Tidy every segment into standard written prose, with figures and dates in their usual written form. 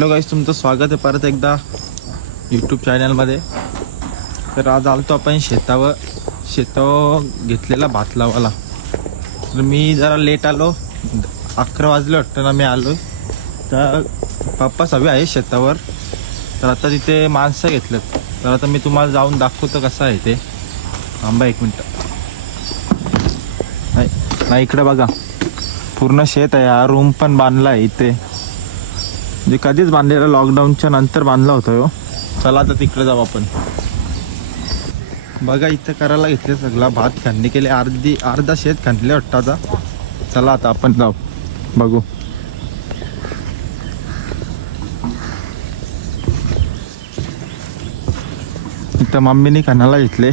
Hello गाईस, तुमचं स्वागत आहे परत एकदा यूट्यूब चॅनलमध्ये. तर आज आलतो आपण शेतावर घेतलेला भात लावायला. तर मी जरा लेट आलो, 11 वाजले वाटतं ना मी आलो. तर पप्पा सगळे आहे शेतावर. तर आता तिथे माणसं घेतलेत. तर आता मी तुम्हाला जाऊन दाखवतो कसं आहे ते. थांबा एक मिनटं. नाही इकडे बघा, पूर्ण शेत आहे. हा रूम पण बांधला आहे इथे, म्हणजे कधीच बांधलेला, लॉकडाऊनच्या नंतर बांधला होता हो. चला आता तिकडे जाऊ आपण. बघा इथं करायला घेतले, सगळा भात खंडणी केले, अर्धा शेत खंडले वाटतं आता. चला आता आपण जाऊ बघू. इथं मम्मीने खणाला घेतले.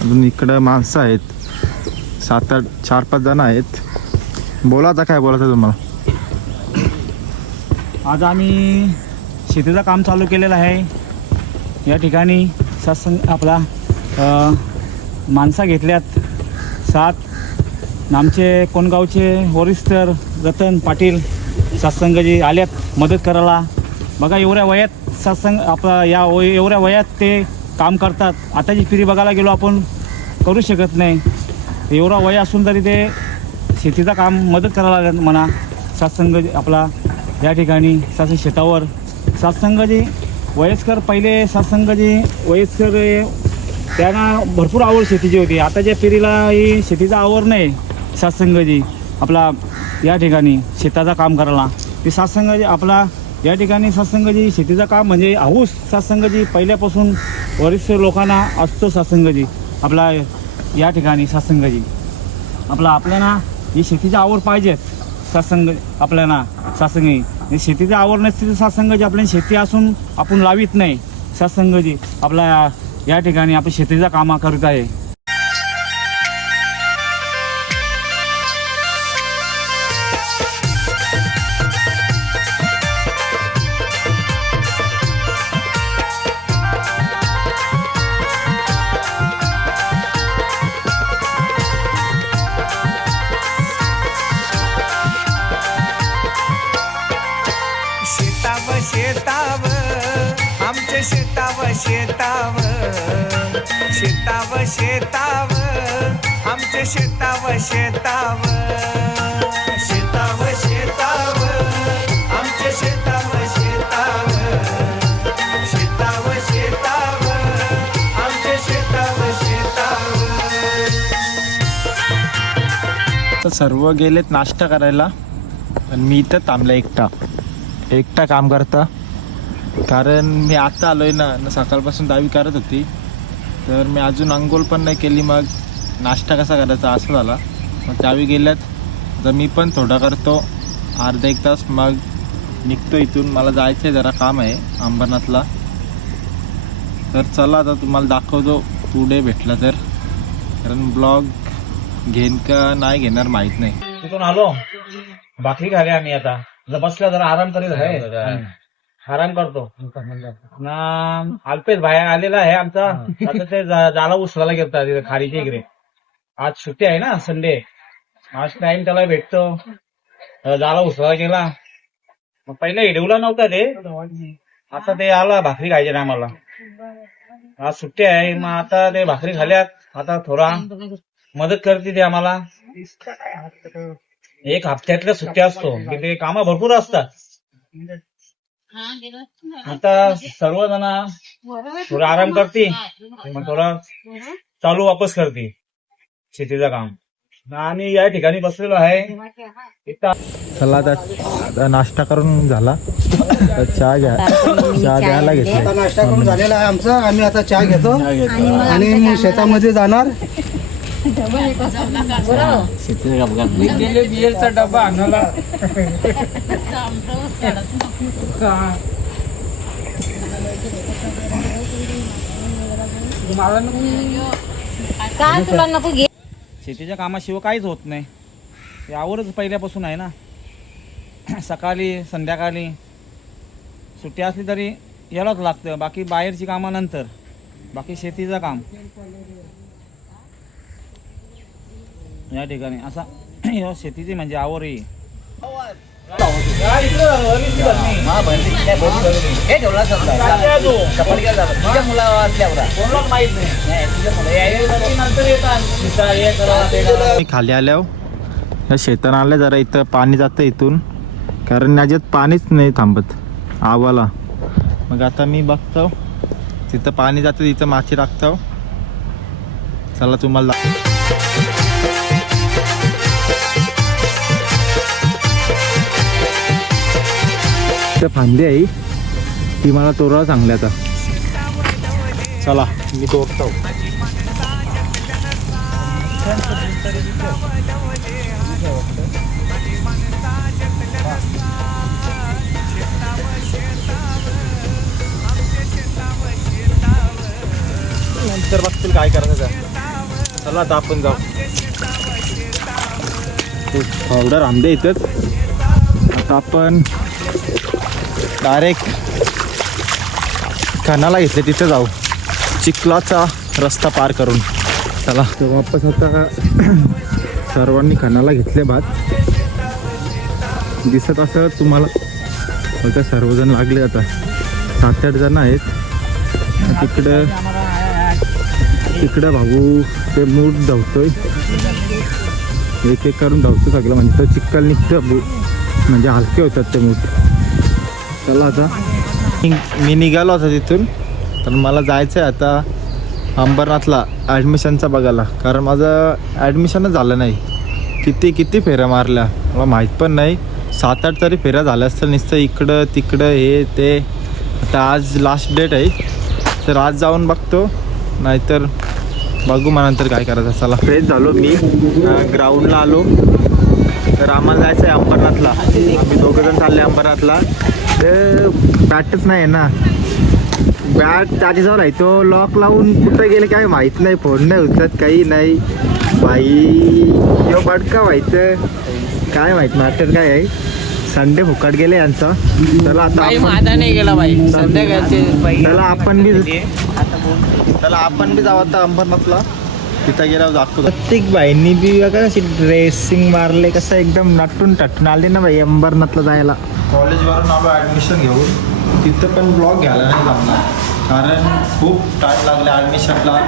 अजून इकडं माणसं आहेत, 7-8 4-5 जण आहेत. बोला आता काय बोलायचं तुम्हाला. आज आम्ही शेतीचं काम चालू केलेलं आहे. या ठिकाणी आपला माणसं घेतल्यात 7. आमचे कोणगावचे वरिष्ठर रतन पाटील सत्संगजी आल्यात मदत करायला. बघा एवढ्या वयात आपला एवढ्या वयात ते काम करतात. आताची पिढी बघायला गेलो आपण करू शकत नाही. एवढा वय असून तरी ते शेतीचं काम मदत करायला लागतात म्हणा. सत्संग आपला या ठिकाणी शेतावर सत्संगजी वयस्कर, पहिले सत्संगजी वयस्कर, त्यांना भरपूर आवड शेतीची होती. आताच्या पिढीला ही शेतीचा आवड नाही. सत्संगजी आपला या ठिकाणी शेताचं काम करायला ते सत्संगजी आपला या ठिकाणी सत्संगजी शेतीचं काम म्हणजे हाऊस. सत्संगजी पहिल्यापासून वरिष्ठ लोकांना असतो. सत्संगजी आपला या ठिकाणी सत्संगजी आपल्याला ही शेतीची आवड पाहिजे. सत्संग आपल्याला सत्संगी शेतीची आवड नसते तर सत्संगजी आपल्याला शेती असून आपण लावित नाही. सत्संगजी आपल्या या ठिकाणी आपण शेतीचा कामा करत आहे. आमच्या शेतावर आमच्या शेतावर आमच्या तर सर्व गेलेत नाश्ता करायला आणि मी इथं थांबला एकटा काम करता. कारण मी आता आलोय ना सकाळपासून दावी करत होती. तर मी अजून अंघोळ पण नाही केली. मग नाश्ता कसा करायचा असं झाला. मग त्यावेळी गेल्यात. तर मी पण थोडा करतो, अर्धा 1 तास, मग निघतो इथून. मला जायचं आहे, जरा काम आहे अंबरनाथला. तर चला आता तुम्हाला दाखवतो पुढे भेटला तर. कारण ब्लॉग घेईन का नाही घेणार माहीत नाही. तिथून आलो, भाकरी खाली आम्ही. आता बसल्या जरा आराम करीत आहे, आराम करतो ना. अल्पेश भाई आलेला आहे आमचा. आता ते जाला उसरायला गेलता तिथे खाडीच्या इकडे. आज सुट्टी आहे ना, संडे. आज टाइम त्याला भेटतो, जाला उसरायला गेला. मग पहिले हिडवला नव्हता ते, आता ते आला भाकरी खायचे ना आम्हाला. आज सुट्टी आहे, मग आता ते भाकरी खाल्यात. आता थोडा मदत करते ते आम्हाला. 1 हप्त्यातल्या सुट्ट्या असतो, तिथे कामं भरपूर असतात. आता सर्वजण थोडा आराम करते, मग थोडा चालू वापस करते शेतीचं काम. आणि या ठिकाणी बसलेलो आहे. चला आता नाश्ता करून झाला. चहा घ्यायला घेतला. नाश्ता करून झालेला आहे आमचा. आम्ही आता चहा घेतो आणि शेतामध्ये जाणार. बियरचा डबा आणाला. शेतीच्या कामाशिवाय काहीच होत नाही. यावरच पहिल्यापासून आहे ना. सकाळी संध्याकाळी सुट्टी असली तरी यायलाच लागतं. बाकी बाहेरची कामं नंतर, बाकी शेतीचं काम. या ठिकाणी असा शेतीची म्हणजे आवड आहे. मी खाली आल्यावर या शेतानं आलं जरा इथं पाणी जातं इथून, कारण याच्यात पाणीच नाही थांबत आवाला. मग आता मी बघतो तिथं पाणी जातं, तिथं मासे टाकतो. चला तुम्हाला फांदी आहे ती मला तोराला चांगली. आता चला मी तोडतो. नंतर बघतील काय करायचं. चला आता आपण जाऊ. पावडर आंबे इथंच. आता आपण डायरेक्ट कनाला घेतले तिथे जाऊ, चिखलाचा रस्ता पार करून. चला तर वापस आता सर्वांनी कनाला घेतले भात. दिसत असं तुम्हाला बघा, सर्वजण लागले. आता 7-8 जण आहेत. तिकडं भाऊ ते मूठ धावतोय, एक एक करून धावतो सगळं. म्हणजे तो चिखल निघतं, म्हणजे हलके होतात ते मूठ. चला आता मी निघालो होता तिथून. तर मला जायचं आहे आता अंबरनाथला ॲडमिशनचा बघायला, कारण माझं ॲडमिशनच झालं नाही. किती फेऱ्या मारल्या मला माहीत पण नाही. 7-8 तरी फेऱ्या झाल्या असतील नुसतं इकडं तिकडं हे ते. आता आज लास्ट डेट आहे, तर आज जाऊन बघतो, नाहीतर बघू मग नंतर काय करायचं. चला फ्रेश झालो मी, ग्राउंडला आलो. तर आम्हाला जायचं आहे अंबरनाथला. आम्ही 2 जण चालले अंबरनाथला. तर बॅटच नाही आहे ना, बॅट त्याच्याजवळ आहे, तो लॉक लावून कुठं गेले काय माहीत नाही. फोन नाही उचलत, काही नाही. बाई तो बडका व्हायचं काय माहीत. मॅटर काय आहे, संडे फुकट गेले यांचा. चला आता चला आपण बी जाऊ आता अंबरनाथला. तिथं गेल्यावर जातो. प्रत्येक बाईंनी बी बघा कशी ड्रेसिंग मारले, कसं एकदम नटून टटून आले ना बाई अंबरनाथला जायला. कॉलेजवरून आलो ॲडमिशन घेऊन. तिथं पण ब्लॉग घ्यायला नाही जमणार, कारण खूप टाईम लागला ॲडमिशनला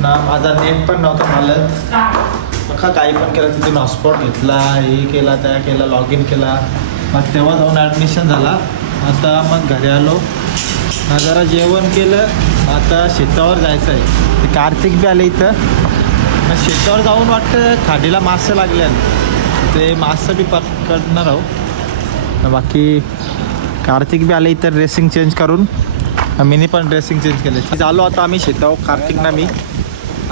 ना. माझा नेट पण नव्हता मिळत. बघा काही पण केलं, तिथून हॉटस्पॉट घेतला, हे केला त्या केला, लॉग इन केला. मग तेव्हा जाऊन ॲडमिशन झाला. आता मग घरी आलो, जरा जेवण केलं. आता शेतावर जायचं आहे. ते कार्तिक बी आले इथं. मग शेतावर जाऊन वाटतं खाडीला मासे लागले, ते मासे बी पकडणार आहो. बाकी कार्तिक बी आले इथं ड्रेसिंग चेंज करून. मीनी पण ड्रेसिंग चेंज केले. झालो आता आम्ही शेतावर, कार्तिक ना मी.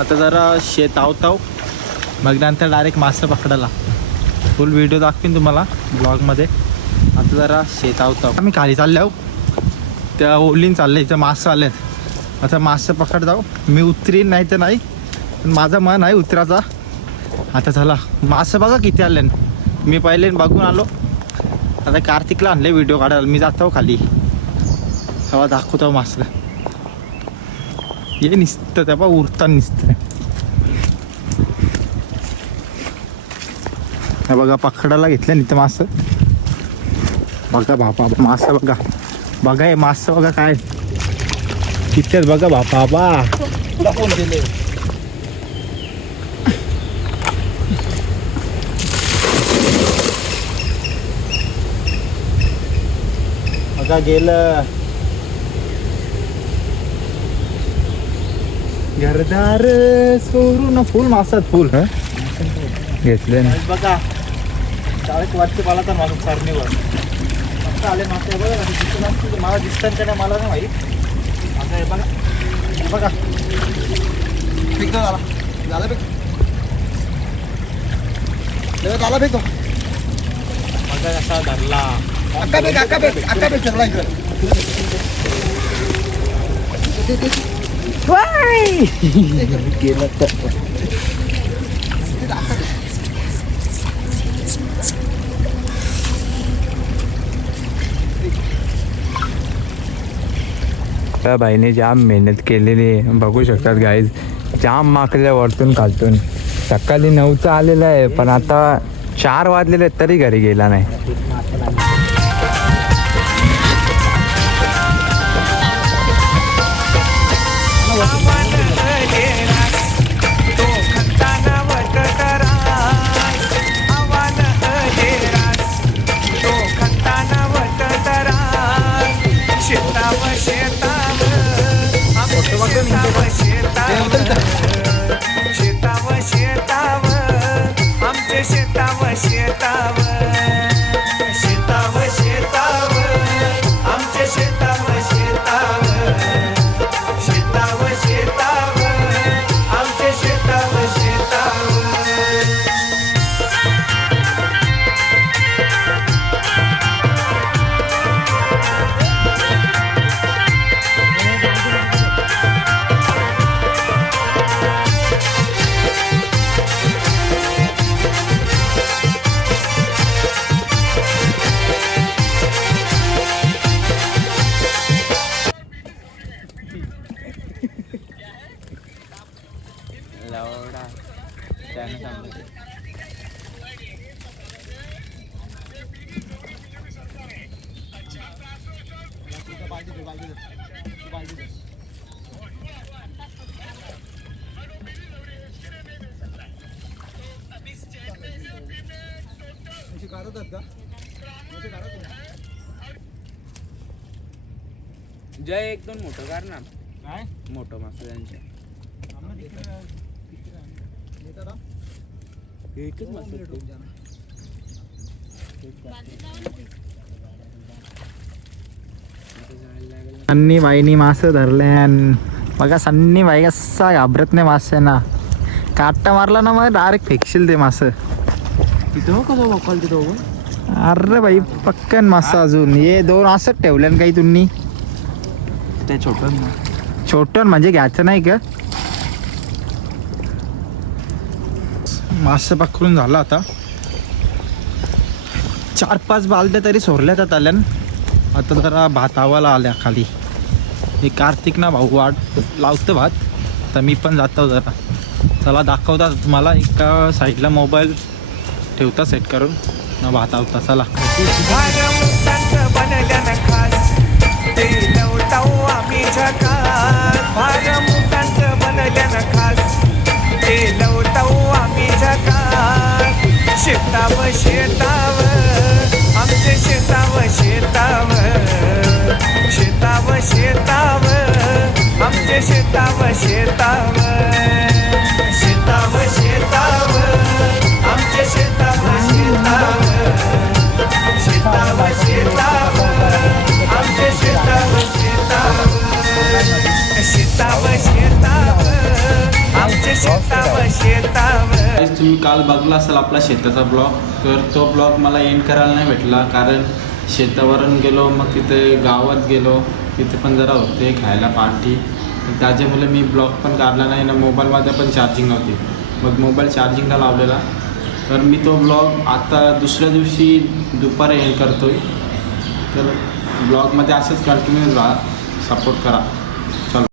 आता जरा शेत आवताव, मग नंतर डायरेक्ट मासे पकडायला. फुल व्हिडिओ दाखवीन तुम्हाला ब्लॉगमध्ये. आता जरा शेत आवताव. आम्ही खाली चालले आहो, त्या ओलीन चालले, इथं मासे आलेत. आता मासे पकड जाऊ. मी उतरीन नाही तर नाही, पण माझं मन आहे उतराचा. आता झाला मासे बघा किती आले. मी पहिले बघून आलो. आता कार्तिकला आणले व्हिडिओ काढायला. मी जातो खाली, तेव्हा दाखवतो मासं. हे निसतं तेव्हा उरता निसतं. हे बघा पकडायला घेतलं नाही तर मासं. बघा बापा मासं बघा, बघा हे मासं बघा काय कितीच बघा बापा. बघा गेलं घरदार सोडून. फुल मासात फुल घेतले ना बघा. डायरेक्ट वाटते मला तर माझं चारणीवर फक्त आले मासे बघा. दिसतं मला दिसतात का नाही मला नाही माहीत. आता हे बघा, हे बघा फेकतो. झाला फेकतो. बघा कसा धरला. गेलं तर त्या बाईने जाम मेहनत केलेली आहे. बघू शकतात गाईज, जाम माकल्या वरतून खालतून. सकाळी 9चा आलेला आहे, पण आता 4 वाजलेले तरी घरी गेला नाही. आव्हान अलेरास, तो खंताना वटतरास. आव्हान अलेरास, तो खंताना वटतरास. शेताव शेताव आमचे शेताव शेताव. शेताव शेताव आमचे शेताव शेताव. शेताव शेताव आमचे शेताव शेताव. शेताव शेताव आमचे शेताव शेताव. जय 1-2 मोठं कार ना काय मोठं मस्त त्यांच्या एकच मस्त सन्नी बाईनी मासे धरल्यान बघा. सन्नी बाई कसा घाबरत नाही माश्यांना. काटा मारला ना मग डायरेक्ट फेकशील ते मासं. तिथं कसं बघाल तिथं अरे बाई पक्कन मासा अजून हे 2 असंच ठेवल्यान काही तुम्ही. ते छोटं ना छोटं म्हणजे घ्यायचं नाही का. मासे पकडून झाला आता. 4-5 बालद्या तरी सोरल्यात आता आल्यान. आता जरा भात आवाला आल्या खाली. हे कार्तिक ना भाऊ वाट लावतं भात. तर मी पण जातो जरा. चला दाखवता तुम्हाला. एका साईडला मोबाईल ठेवता सेट करून ना भात आवता. चला भारमुक्तांचं बनल्यानं खास ते लवटाऊ आम्ही झकास. भारमुक्तांचं बनल्यानं खास ते लवटाऊ आम्ही झकास. शेताव शेताव आमचे शेताव शेताव. शेताव शेताव आमचे शेताव शेताव. शेताव शेताव आमचे शेताव शेताव. शेताव शेताव आमचे शेताव शेताव. शेताव शेताव आमचे शेताव शेताव. तुम्ही काल बघला असाल आपला शेताचा ब्लॉग. तर तो ब्लॉग मला एंड करायला नाही भेटला कारण शेतावरून गेलो. मग तिथे गावात गेलो. तिथे पण जरा होते खायला पार्टी. त्याच्यामुळे मी ब्लॉग पण काढला नाही ना. मोबाईलमध्ये पण चार्जिंग नव्हती. मग मोबाईल चार्जिंगला लावलेला. तर मी तो ब्लॉग आता दुसऱ्या दिवशी दुपारी एंड करतो आहे. तर ब्लॉगमध्ये असंच कंटिन्यू राहा. सपोर्ट करा.